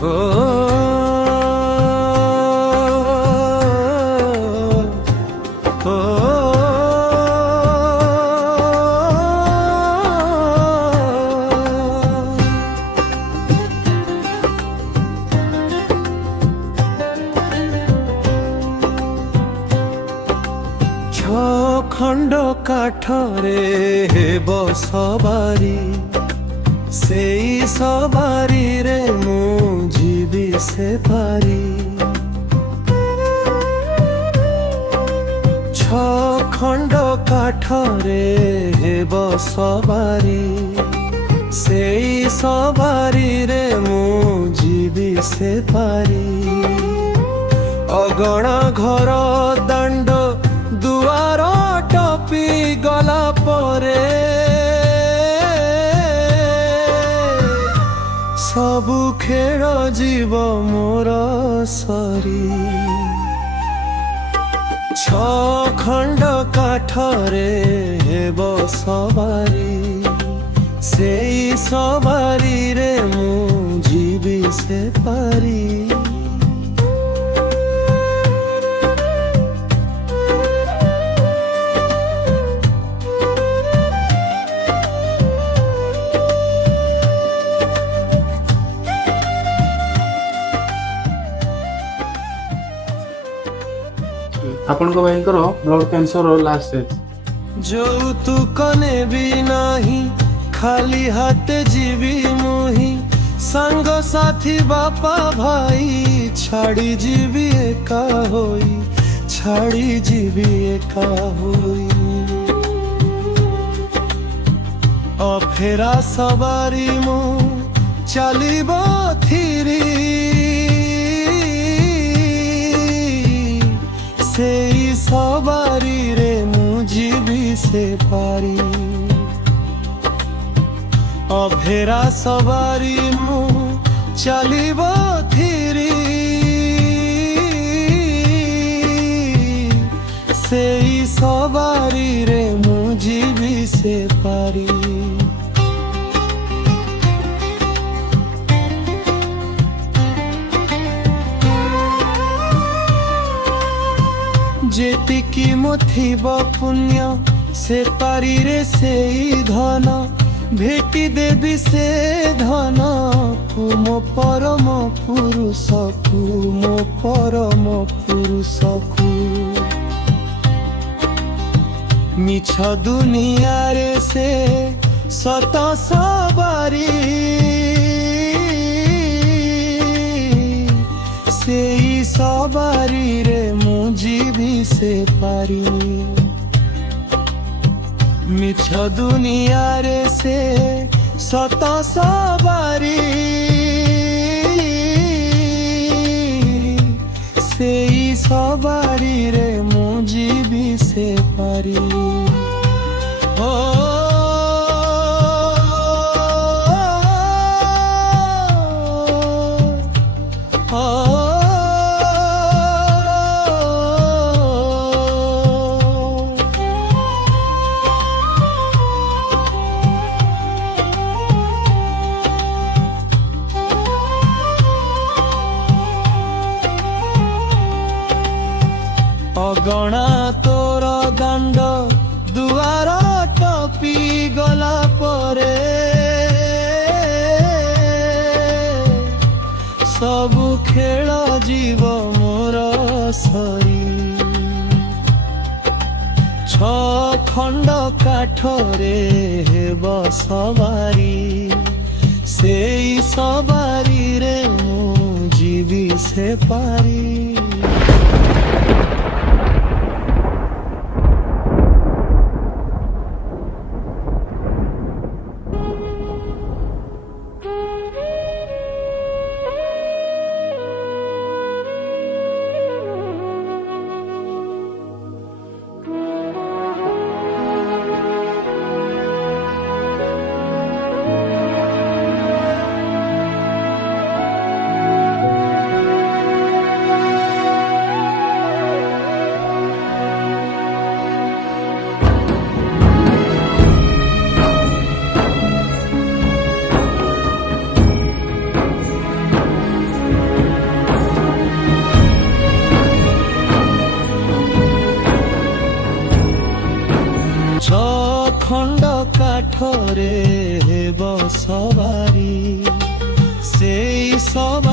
ओ खंड काठरे हेब सवारी सेई सवारी रे मु जीवी से पारी छ खंड काठरे हेब सवारी सेई सवारी रे मु जीवी से पारी अगणा घर दांड दुआर टपी गला परे सबु खेल जीव मोर सरी छ खंड काठरे हेब सवारी सेई सवारी रे मु जीवी से पारी आपण को भाई करो ब्लड कैंसर लास्ट स्टेज जो तू कने भी नाही खाली हाथ जीवी मुही संग साथी बापा भाई छाड़ी जीवी एका होई छाड़ी जीवी एका होई अफेरा सवारी मु चलिबो थिरी सेई सवारी रे मु जीवी से पारी अभेरा सवारी मु चलिबो थिरी सेई सवारी रे मु जीवी से पारी जेतिकी मुथिब पुण्य से पारी रे सेई धन भेटी देवी से धन मो परम पुरुष को मो परम पुरुष को मिछ दुनिया रे से सत सवारी सेई सवारी रे मु जीवी से पारी मिछ दुनिया रे से सत सवारी सेई सवारी रे मु जीवी से पारी ओ अगणा तोर दांड दुआर टपी गला परे सबु खेल जीव मोर सरी छ खंड काठरे हेब सवारी सेई सवारी रे मु जीवी से पारी কাঠরে বসবারি সেই সব